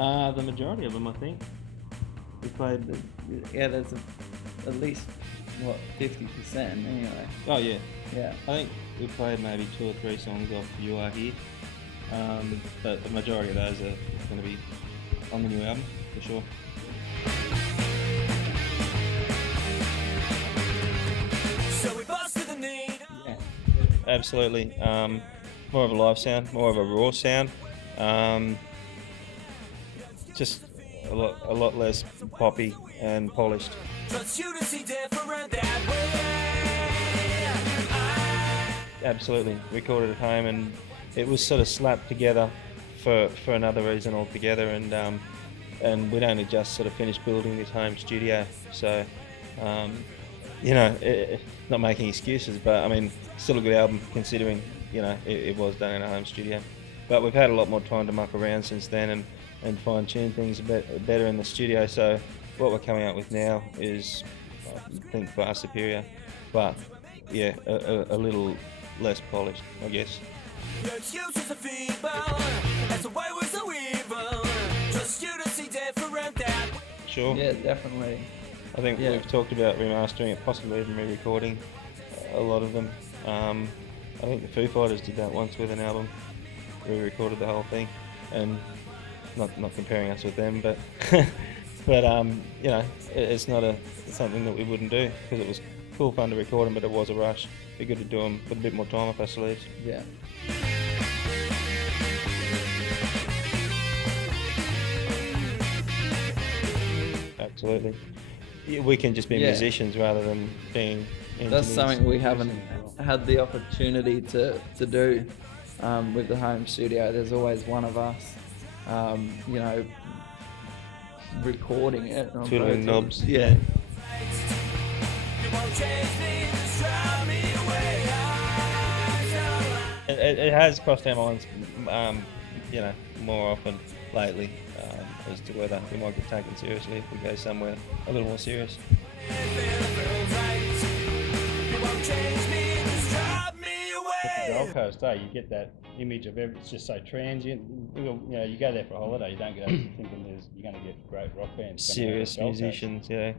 The majority of them, I think. We played. Yeah, there's at least what 50% anyway. Oh yeah. Yeah. I think we played maybe 2 or 3 songs off You Are Here, but the majority of those are going to be on the new album for sure. Yeah, absolutely. More of a live sound, more of a raw sound. Just a lot less poppy and polished. Absolutely, recorded at home, and it was sort of slapped together for another reason altogether, and we'd only just sort of finished building this home studio, so you know, not making excuses, but I mean, still a good album considering, you know, it was done in a home studio. But we've had a lot more time to muck around since then and fine tune things a bit better in the studio, so what we're coming out with now is, I think, far superior, but yeah, a little less polished, I guess. Sure. Yeah, definitely. I think we've talked about remastering it, possibly even re-recording a lot of them. I think the Foo Fighters did that once with an album, re-recorded the whole thing, and not comparing us with them, but but you know, it's not something that we wouldn't do, because it was cool fun to record them, but it was a rush. It'd be good to do them with a bit more time off our sleeves. Yeah. Absolutely. We can just be musicians rather than being engineers. That's something we haven't had the opportunity to do with the home studio. There's always one of us, you know, recording it. Twiddling knobs. Yeah. It has crossed our minds, you know, more often lately, as to whether we might get taken seriously if we go somewhere a little more serious. The Gold Coast, you get that image of it's just so transient. You know, you go there for a holiday, you don't go thinking you're going to get great rock bands. Serious musicians, yeah.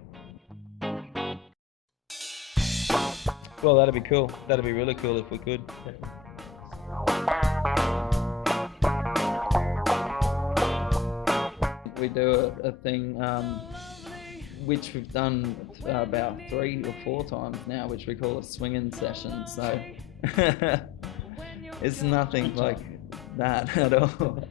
Well, that'd be cool. That'd be really cool if we could. We do a thing which we've done about 3 or 4 times now, which we call a swinging session. So it's nothing like that at all.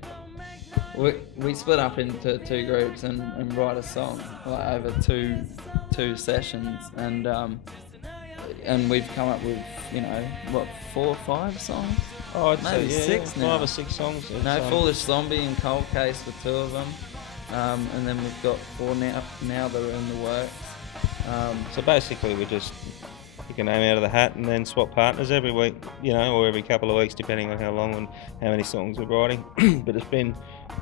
We split up into 2 groups and write a song like over two sessions, and we've come up with, you know, what, 4 or 5 songs? Oh, I'd maybe say 6 now. 5 or 6 songs. No, Foolish Zombie and Cold Case for 2 of them. And then we've got 4 now that are in the works. So basically we just pick a name out of the hat and then swap partners every week, you know, or every couple of weeks, depending on how long and how many songs we're writing. But it's been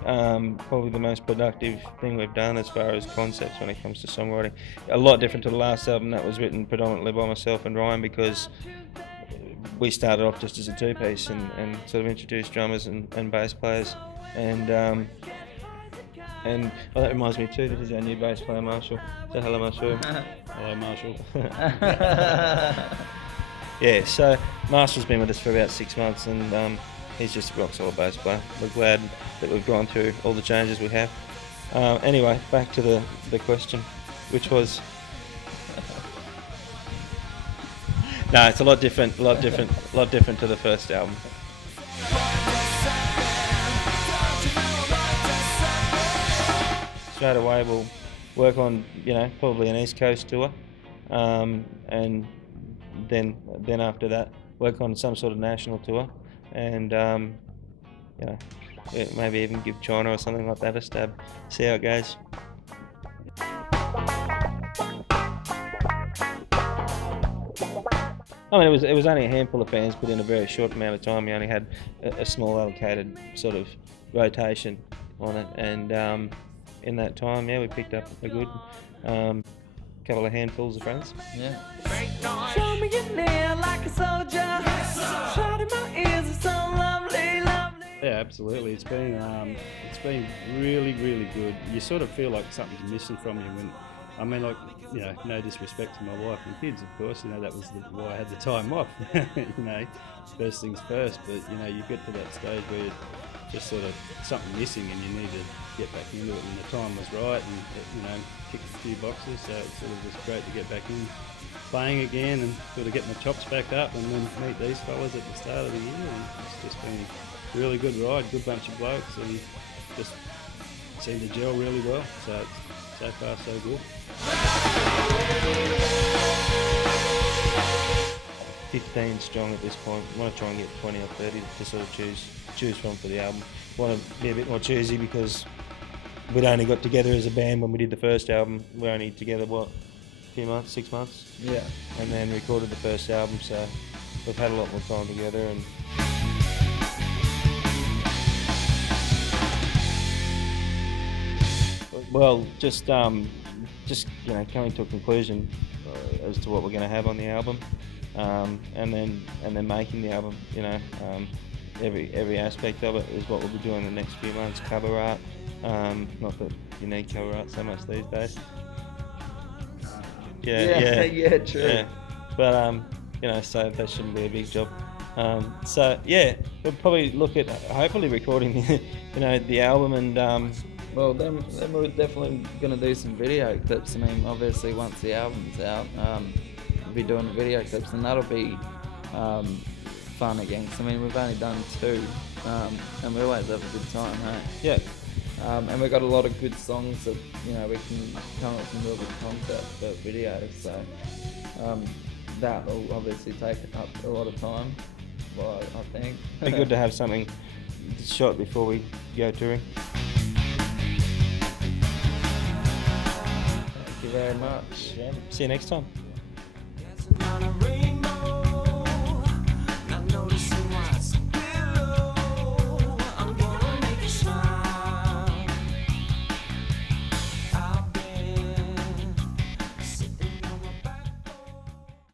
probably the most productive thing we've done as far as concepts when it comes to songwriting. A lot different to the last album that was written predominantly by myself and Ryan, because we started off just as a 2-piece and sort of introduced drummers and bass players, and oh, that reminds me too, this is our new bass player, Marshall. So hello, Marshall. Hello, Marshall. Yeah, so Marshall's been with us for about 6 months, and he's just a rock solid bass player. We're glad that we've gone through all the changes we have. Anyway, back to the question, which was... No, it's a lot different to the first album. Straight away we'll work on, you know, probably an East Coast tour, and then after that work on some sort of national tour, and you know, maybe even give China or something like that a stab, see how it goes. I mean, it was only a handful of fans, but in a very short amount of time we only had a small allocated sort of rotation on it, and in that time, yeah, we picked up a good couple of handfuls of friends. Yeah. Show me your nail like a soldier. Shot in my ears, it's so lovely, lovely. Yeah, absolutely. It's been really, really good. You sort of feel like something's missing from you when, I mean, like, you know, no disrespect to my wife and kids, of course. You know, that was why I had the time off. You know, first things first. But you know, you get to that stage where you're just sort of something missing, and you need to get back into it. And the time was right, and you know, ticked a few boxes. So it's sort of just great to get back in, playing again, and sort of get my chops back up, and then meet these fellas at the start of the year. And it's just been a really good ride, good bunch of blokes, and just seem to gel really well. So it's so far so good. 15 strong at this point. Want to try and get 20 or 30 to sort of choose from for the album. Want to be a bit more choosy because we'd only got together as a band when we did the first album. We're only together, what, a few months, 6 months? Yeah. And then recorded the first album, so we've had a lot more time together. And well, just you know, coming to a conclusion as to what we're going to have on the album, and then making the album. You know, every aspect of it is what we'll be doing the next few months. Cover art, not that you need cover art so much these days. Yeah, true. Yeah. But you know, so that shouldn't be a big job. So yeah, we'll probably look at hopefully recording, you know, the album and. Well, then we're definitely going to do some video clips. I mean, obviously, once the album's out, we'll be doing video clips, and that'll be fun again. 'Cause, I mean, we've only done 2, and we always have a good time, hey? Yeah. And we've got a lot of good songs that, you know, we can come up with a little concept for videos. So that will obviously take up a lot of time, well, I think. Be good to have something shot before we go touring. Thank you very much. Yeah. See you next time.